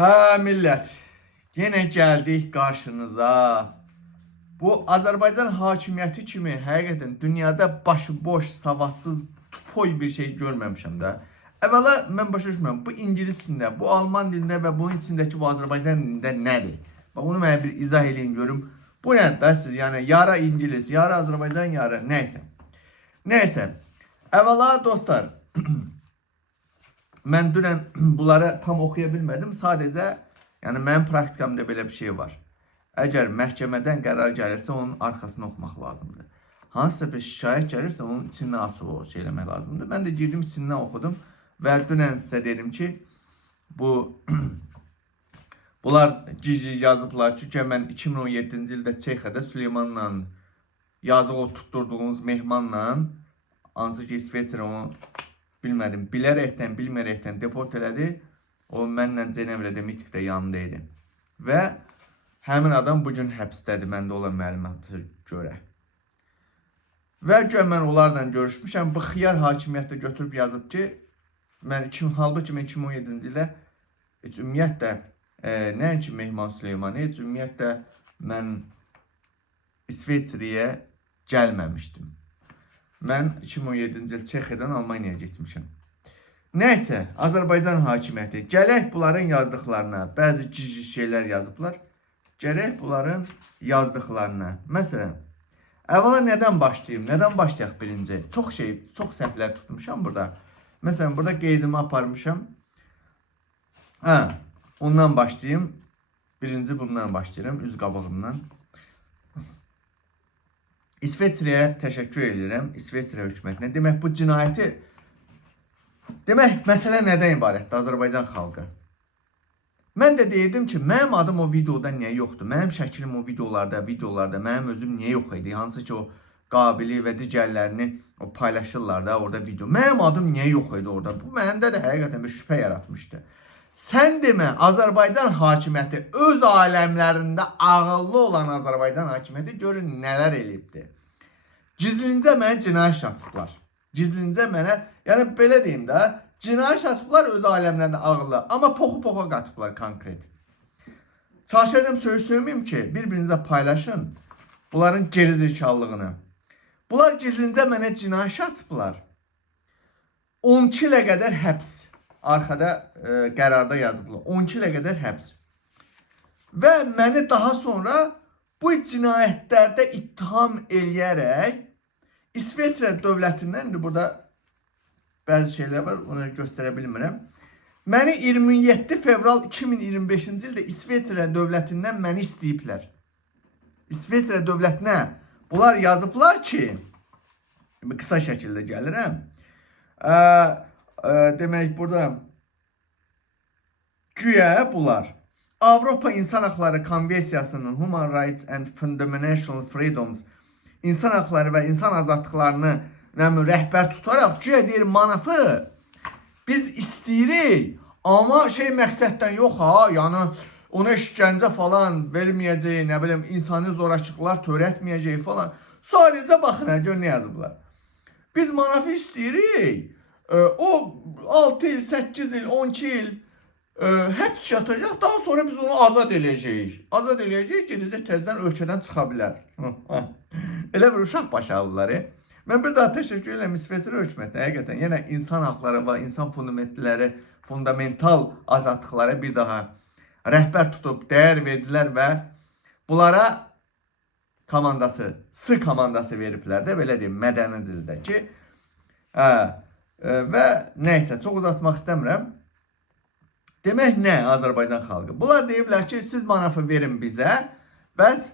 Ha millet, yine geldik karşınıza. Bu Azerbaycan hakimiyyəti kimi həqiqətən dünyada başıboş, savadsız, tupoy bir şey görməmişəm də. Əvvəla mən başa düşmürəm. Bu ingilis dilində, bu alman dilində və bunun içindəki bu Azərbaycan dilində nədir? Bax onu mənə bir izah eləyin görüm. Bu nədir də siz? Yəni yarı ingilis, yarı Azərbaycan, yarı nəysə. Nəysə. Əvvəla dostlar, mən dünən bunları tam oxuya bilmədim. Sadəcə, yəni mənim praktikamda belə bir şey var. Əgər məhkəmədən qərar gəlirsə, onun arxasını oxumaq lazımdır. Hansısa bir şikayət gəlirsə, onun içindən açıq o şey eləmək lazımdır. Mən də girdim, içindən oxudum və dünən sizə dedim ki, bunlar cici yazıblar. Çünki mən 2017-ci ildə Çexiyada Süleymanla yazıq o tutturduğunuz mehmanla, hansı ki İsveçrə onu bilmədim, bilərəkdən, bilmərəkdən deport elədi. O mənlə Cenevrədə mitikdə yanındaydı. Və həmin adam bugün həbsdədir, məndə olan məlumata görə. Və mən onlarla görüşmüşəm. Bu xiyar hakimiyyətdə götürüb yazıb ki, halbuki mən 2017-ci ildə heç ümumiyyətlə, nəinki Mehman Süleymanı, heç ümumiyyətlə mən İsveçrəyə gəlməmişdim. Mən 2017-ci il Çexiyadan Almaniyaya getmişəm. Nəysə, Azərbaycan hakimiyyəti. Gələk bunların yazdıqlarına, bəzi cici şeylər yazıblar. Gələk bunların yazdıqlarına. Məsələn, əvvəla nədən başlayayım? Nədən başlayaq birinci? Çox səhvlər tutmuşam burada. Məsələn, burada qeydimi aparmışam. Ondan başlayayım. Birinci bundan başlayırım, üz qabığından. İsveçrəyə təşəkkür edirəm, İsveçrə hökumətinə. Demək, bu cinayəti, məsələ nədən ibarətdir Azərbaycan xalqı? Mən də deyirdim ki, mənim adım o videoda niyə yoxdur? Mənim şəklim o videolarda, mənim özüm niyə yox idi? Hansı ki, o Qabili və digərlərini paylaşırlar da orada video. Mənim adım niyə yox idi orada? Bu məndə də həqiqətən bir şübhə yaratmışdı. Sən demə, Azərbaycan hakimiyyəti öz aləmlərində ağıllı olan Azərbaycan hakimiyyəti görün nələr eləyibdir. Gizlincə mənə cinayət açıblar. Gizlincə mənə, yəni belə deyim də, cinayət açıblar öz aləmlərində ağıllı. Amma poxu-poxa qatıblar konkret. Çalışacağım söyməyim ki, bir-birinizə paylaşın bunların gerizekallığını. Bunlar gizlincə mənə cinayət açıblar. 12 ilə qədər həbs. Arkada qərarda yazıblar. 12 ilə qədər həbs. Və məni daha sonra bu cinayətlərdə ittiham eləyərək İsveçrə dövlətindən, burada bəzi şeylər var, onu göstərə bilmirəm. Məni 27 fevral 2025-ci ildə İsveçrə dövlətindən məni istəyiblər. İsveçrə dövlətinə bunlar yazıblar ki, qısa şəkildə gəlirəm. Demək, burada güya bunlar Avropa İnsan Hakları Konvensiyasının Human Rights and Fundamental Freedoms, insan hakları və insan azadlıqlarını rəhbər tutaraq güya deyir manafı biz istəyirik, amma məqsəddən yox ha, yəni ona işgəncə falan verməyəcək, nə bilim insani zorakılıqlar törətməyəcək falan. Sadəcə baxın, gör nə yazıblar. Biz manafı istəyirik, o 6 il, 8 il, 12 il həbs yatacaq, daha sonra biz onu azad eləyəcəyik. Azad eləyəcəyik, gedəcək təzədən ölkədən çıxa bilər. Elə bir uşaq başı alırlar. Mən bir daha təşəkkür edirəm İsveçrə hökumətinə. Həqiqətən, yenə insan haqları və insan fundamental azadlıqlara bir daha rəhbər tutub, dəyər verdilər və bunlara S komandası veriblər də, belə deyim, mədəni dildə ki, və nəysə, çox uzatmaq istəmirəm. Demək nə Azərbaycan xalqı? Bunlar deyiblər ki, siz manafı verin bizə, bəs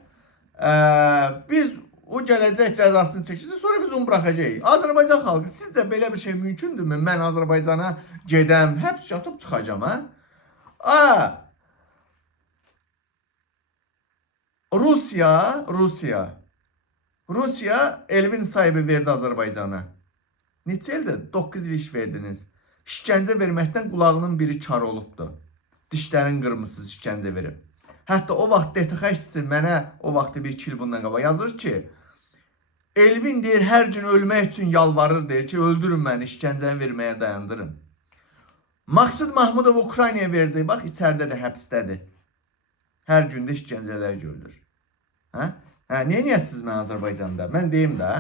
biz o gələcək cəzasını çəkəcək, sonra biz onu buraxacağıq. Azərbaycan xalqı, sizcə belə bir şey mümkündürmü? Mən Azərbaycana gedəm, həbs yatıb çıxacam, hə? Rusiya Elvin sahibi verdi Azərbaycana. Neçə ildə? 9 il iş verdiniz. İşgəncə verməkdən qulağının biri kar olubdur. Dişlərin qırmızısız işgəncə verib. Hətta o vaxt DTX işçisi mənə o vaxtı 1-2 il bundan qabaq yazır ki, Elvin deyir, hər gün ölmək üçün yalvarır, deyir ki, öldürün məni, işgəncəni verməyə dayandırın. Maqsud Mahmudov Ukraynaya verdi. Bax, içəridə də həbsdədir. Hər gün də işgəncələr görülür. Hə? Niyə niyəsiz mən Azərbaycanda? Mən deyim də,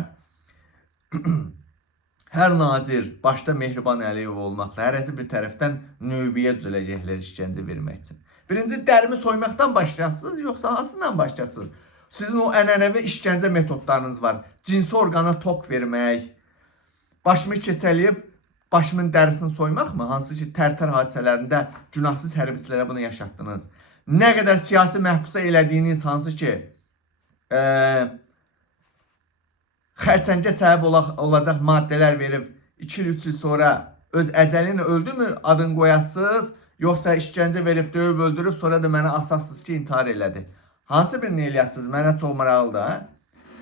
hər nazir, başda Mehriban Əliyeva olmaqla, hərəsi bir tərəfdən növbəyə düzələcəklər işgəncə vermək üçün. Birinci, dərimi soymaqdan başlayasınız, yoxsa hansından başlayasınız? Sizin o ənənəvi işgəncə metodlarınız var. Cinsi orqana tok vermək, başımı keçələyib, başımın dərisini soymaq mı? Hansı ki, Tərtər hadisələrində günahsız hərbiçilərə bunu yaşatdınız. Nə qədər siyasi məhbusa elədiyiniz, hansı ki, xərçəngə səbəb olacaq maddələr verib 2 il 3 il sonra öz əcəlinə öldü mü adını qoyasınız, yoxsa işgəncə verib, döyüb, öldürüb, sonra da mənə asassız ki, intihar elədi. Hansı birini eləyəsiniz? Mənə çox maraqlıdır, ha?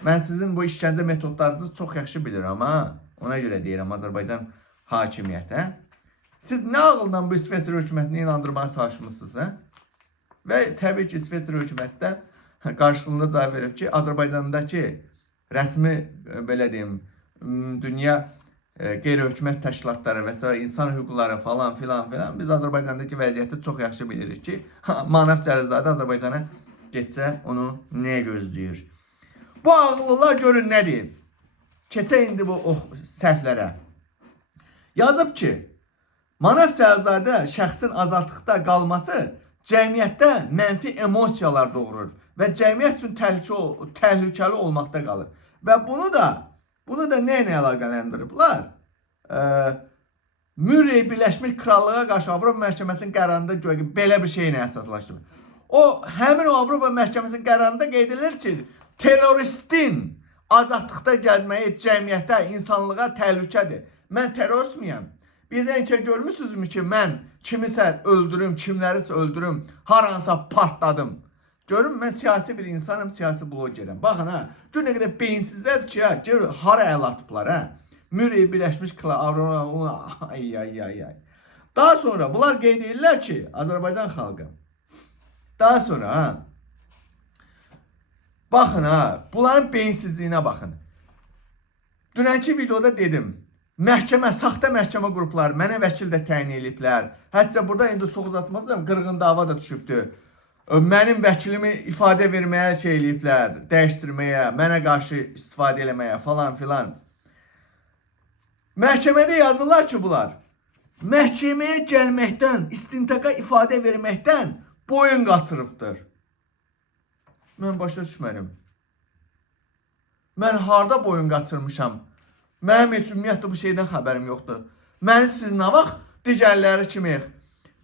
Mən sizin bu işgəncə metodlarınızı çox yaxşı bilirəm, ha? Ona görə deyirəm Azərbaycan hakimiyyəti, hə? Siz nə ağıldan bu İsveçrə hökumətini inandırmağa çalışmışsınız, hə? Və təbii ki, İsveçrə hökumətdə qarşılığında cavab verib ki, Azərbaycandakı rəsmi, belə deyim, dünya qeyri-hökumət təşkilatları və s. insan hüquqları falan filan, biz Azərbaycandakı vəziyyəti çox yaxşı bilirik ki, Manaf Cəlizadə Azərbaycana getsə onu nəyə gözləyir? Bu ağıllılar görün nə deyib? Keçə indi bu səhvlərə. Yazıb ki, Manaf Cəlizadə şəxsin azadlıqda qalması cəmiyyətdə mənfi emosiyalar doğurur və cəmiyyət üçün təhlükəli olmaqda qalır. Və bunu da nə ilə əlaqələndiriblər? Murray Birləşmiş Krallığa qarşı Avropa Məhkəməsinin qərarında belə bir şeylə əsaslaşdırılır. Həmin o Avropa Məhkəməsinin qərarında qeyd edilir ki, terroristin azadlıqda gəzməyi cəmiyyətə, insanlığa təhlükədir. Mən terrorist miyəm? Birdən ki, görmüsünüzmü ki, mən kimisə öldürüm, kimlərisə öldürüm, haransa partladım. Görün, mən siyasi bir insanım, siyasi blogerəm. Baxın, ha, gör nə qədər beyinsizlər ki, gör, hara əl atıblar, ha. Murray Birləşmiş Krallığa, ay. Daha sonra bunlar qeyd edirlər ki, Azərbaycan xalqı. Daha sonra, ha, baxın, ha, bunların beyinsizliyinə baxın. Dünənki videoda dedim, məhkəmə, saxta məhkəmə qrupları mənə vəkil də təyin ediblər. Hətta burada indi çox uzatmazdım, qırğın dava da düşübdür. Mənim vəkilimi ifadə verməyə şey eləyiblər, dəyişdirməyə, mənə qarşı istifadə eləməyə falan filan. Məhkəmədə yazırlar ki, bunlar məhkəməyə gəlməkdən, istintaqa ifadə verməkdən boyun qaçırıbdır. Mən başa düşmədim. Mən harda boyun qaçırmışam? Mənim heç ümumiyyətlə bu şeydən xəbərim yoxdur. Mən siz nə vaxt digərləri kimi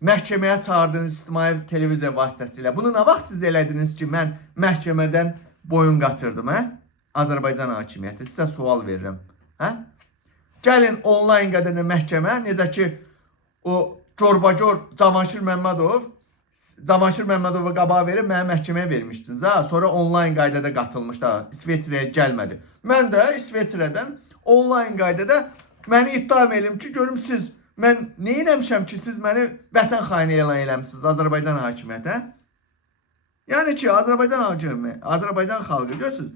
məhkəməyə çağırdığınız ictimai televiziya vasitəsilə bunu nə vaxt siz elədiniz ki, mən məhkəmədən boyun qaçırdım, hə? Azərbaycan hakimiyyəti, sizə sual verirəm, hə? Gəlin onlayn qədərinə məhkəmə, necə ki, o Gorbagor Cavanşir Məmmədova qabağa verib mənə məhkəməyə vermişdiniz, ha? Sonra onlayn qaydada qatılmışdı, İsveçrəyə gəlmədi. Mən də İsveçrədən onlayn qaydada məni ittiham edim ki, görüm siz, mən nə eləmişəm ki, siz məni vətən xaini elan eləmişsiniz Azərbaycan hakimiyyəti, hə? Yəni ki, Azərbaycan xalqı, görürsünüz.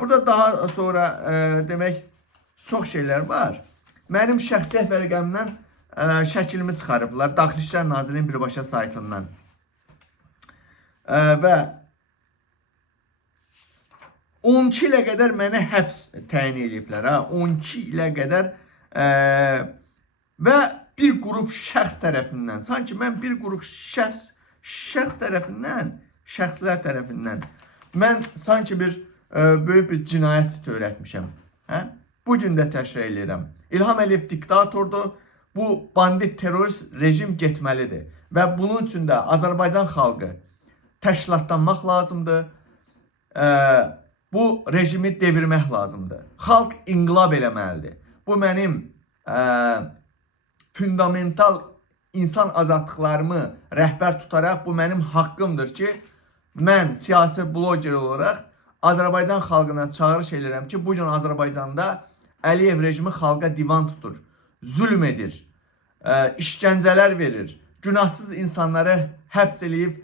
Burada daha sonra demək, çox şeylər var. Mənim şəxsiyyət vərəqəmdən şəklimi çıxarıblar, Daxili İşlər Nazirliyinin birbaşa saytından. Və 12 ilə qədər mənə həbs təyin ediblər, ha? 12 ilə qədər və bir qrup şəxs tərəfindən, sanki mən bir qrup şəxslər tərəfindən mən sanki bir böyük bir cinayət törətmişəm, hə? Bu gün də təşrih edirəm. İlham Əliyev diktatordur, bu bandit terörist rejim getməlidir və bunun üçün də Azərbaycan xalqı təşkilatlanmaq lazımdır, bu rejimi devirmək lazımdır. Xalq inqilab eləməlidir. Bu mənim fundamental insan azadlıqlarımı rəhbər tutaraq bu mənim haqqımdır ki, mən siyasi bloger olaraq Azərbaycan xalqına çağırış edirəm ki, bugün Azərbaycanda Əliyev rejimi xalqa divan tutur, zülm edir, işgəncələr verir, günahsız insanları həbs eləyib,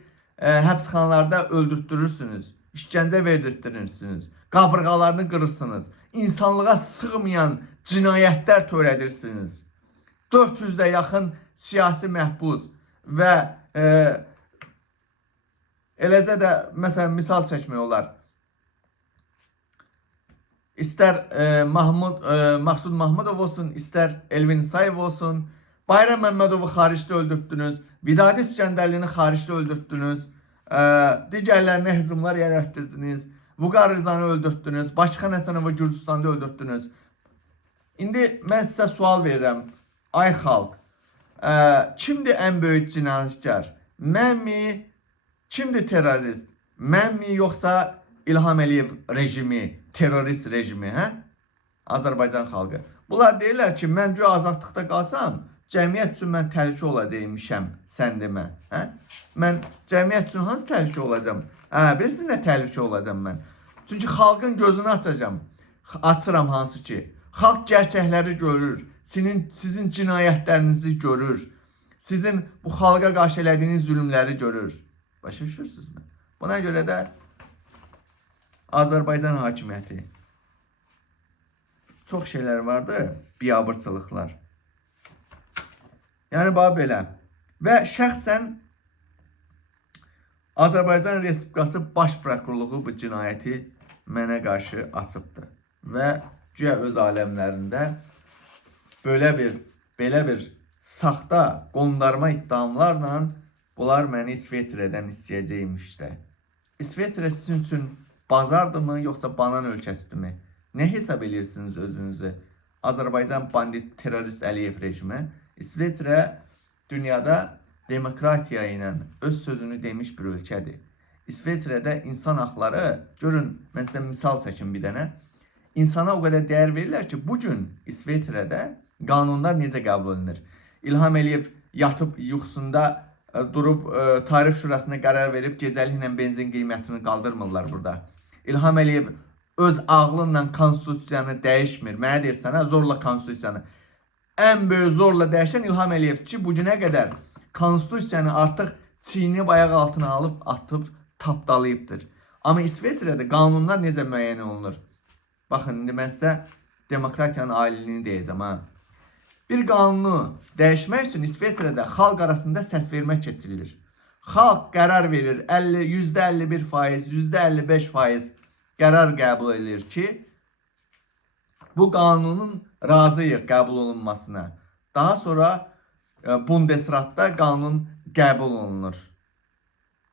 həbsxanalarda öldürtdürürsünüz, işgəncə verdirtdirirsiniz, qabırğalarını qırırsınız, insanlığa sığmayan cinayətlər törədirsiniz. 400'də yaxın siyasi məhbus və eləcə də məsələn misal çəkmək olar. İstər Mahsud Mahmudov olsun, istər Elvin İsayev olsun, Bayram Məmmədovu xaricdə öldürtdünüz, Vidadi İskəndərlini xaricdə öldürtdünüz, digərlərinə hücumlar yerləşdirdiniz, Vüqar Rızanı öldürtdünüz, Başxan Həsənovu Gürcüstanda öldürtdünüz. İndi mən sizə sual verirəm, ay xalq, kimdir ən böyük cinayətkar? Mənmi? Kimdir terörist? Mənmi yoxsa İlham Əliyev rejimi, terörist rejimi, hə? Azərbaycan xalqı. Bunlar deyirlər ki, mən güya azadlıqda qalsam, cəmiyyət üçün mən təhlükə olacaqmışam, sən demə, hə? Mən cəmiyyət üçün hansı təhlükə olacam? Bilirsiniz nə təhlükə olacam mən? Çünki xalqın gözünü açacam, açıram hansı ki, xalq gerçəkləri görür, sizin cinayətlərinizi görür, sizin bu xalqa qarşı elədiyiniz zülmləri görür. Başa düşürsünüzmü? Buna görə də Azərbaycan hakimiyyəti çox şeylər vardı, biabırçılıqlar. Yəni bax belə. Və şəxsən Azərbaycan Respublikası Baş Prokurorluğu bu cinayəti mənə qarşı açıbdır. Və güya öz aləmlərində belə bir saxta qondarma iddiamlarla bunlar məni İsveçrədən istəyəcəkmişlər. İsveçrə sizin üçün bazardırmı, yoxsa banan ölkəsidirmi? Nə hesab edirsiniz özünüzü? Azərbaycan bandit terörist Əliyev rejimi. İsveçrə dünyada demokratiya ilə öz sözünü demiş bir ölkədir. İsveçrədə insan haqları, görün, mən sizə misal çəkim bir dənə. İnsana o qədər dəyər verirlər ki, bugün İsveçrədə qanunlar necə qəbul edilir? İlham Əliyev yatıb yuxusunda durub Tarif Şurasına qərar verib gecəliklə benzin qiymətini qaldırmırlar burada. İlham Əliyev öz ağlınla konstitusiyanı dəyişmir. Mənə deyirsən, zorla konstitusiyanı. Ən böyük zorla dəyişən İlham Əliyev ki, bugünə qədər konstitusiyanı artıq çiynib ayaq altına alıb, atıb, tapdalayıbdır. Amma İsveçrədə qanunlar necə müəyyən olunur? Baxın, indi mən sizə demokratiyanın aliliyini deyəcəm, ha. Bir qanunu dəyişmək üçün İsveçrədə xalq arasında səsvermə keçirilir. Xalq qərar verir, %51%, %55% qərar qəbul edilir ki, bu qanunun razıyıq qəbul olunmasına. Daha sonra Bundesratda qanun qəbul olunur.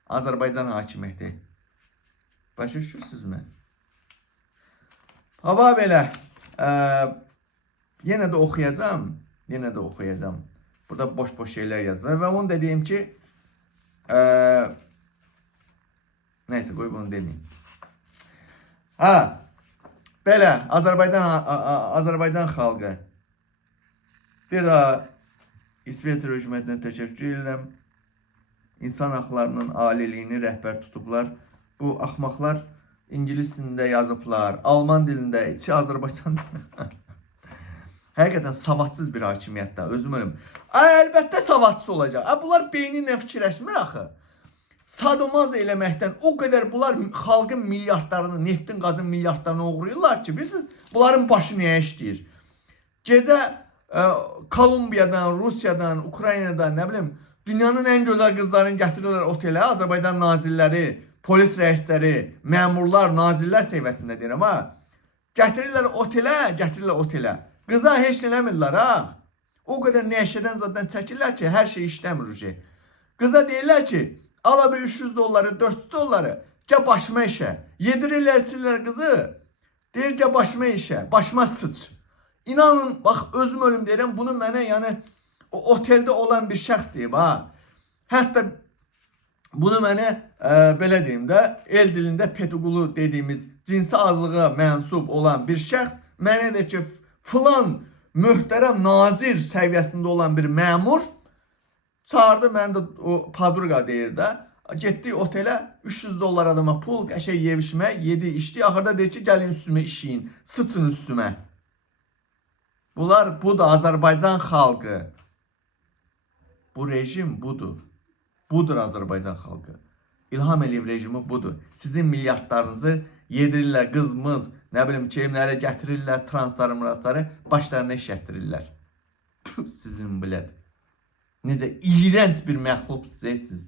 Azərbaycan hakimiyyəti. Başa düşürsünüzmü? Hava belə. Yenə də oxuyacam. Burada boş-boş şeylər yazılır. Və onu da deyim ki, neysə, qoy bunu demeyim. Belə, Azərbaycan xalqı. Bir daha İsveçrə hökumətinə təşəkkür edirəm. İnsan haqlarının aliliyini rəhbər tutublar. Bu axmaqlar İngilis dilində yazıblar, Alman dilində, içi Azərbaycan Həqiqətən savadsız bir hakimiyyətdə, özüm ölüm. Əlbəttə savadsız olacaq. Bunlar beyninlə fikirləşmir axı. Sadomaz eləməkdən o qədər bunlar xalqın milyardlarını, neftin, qazın milyardlarını oğruyurlar ki, bilirsiniz, bunların başı nəyə işləyir? Gecə Kolumbiyadan, Rusiyadan, Ukraynadan, nə bilim, dünyanın ən gözəl qızlarını gətirirlər otelə, Azərbaycan nazirləri, polis rəisləri, məmurlar, nazirlər səviyyəsində deyirəm, ha. Gətirirlər otelə. Qıza heç nə eləmirlər, ha. O qədər nəşədən zaten çəkirlər ki, hər şey işləmir ki. Qıza deyirlər ki, ala bir 300 dolları, 400 dolları, gəl başıma işə. Yedirirlər, içirlər qızı. Deyir, gəl başıma işə, başıma sıç. İnanın, bax, özüm ölüm deyirəm, bunu mənə, yəni, o oteldə olan bir şəxs deyib, ha. Hətta bunu mənə, belə deyim də, el dilində petuqulu dediyimiz cinsi azlığa mənsub olan bir şəxs mənə də ki, filan möhtərəm nazir səviyyəsində olan bir məmur çağırdı, mən də o padruqa deyir də, getdik otelə 300 dollar adama pul, qəşəng yevişmə, yedi, içdi, axırda deyir ki, gəlin üstümə işəyin, sıçın üstümə. Bunlar, budur Azərbaycan xalqı. Bu rejim budur. Budur Azərbaycan xalqı. İlham Əliyev rejimi budur. Sizin milyardlarınızı yedirirlər, qızmız, nə bilim, keyimləri gətirirlər, transları, mırasları başlarına işlətdirirlər. Sizin blət. Necə iğrənc bir məxluqsınız siz.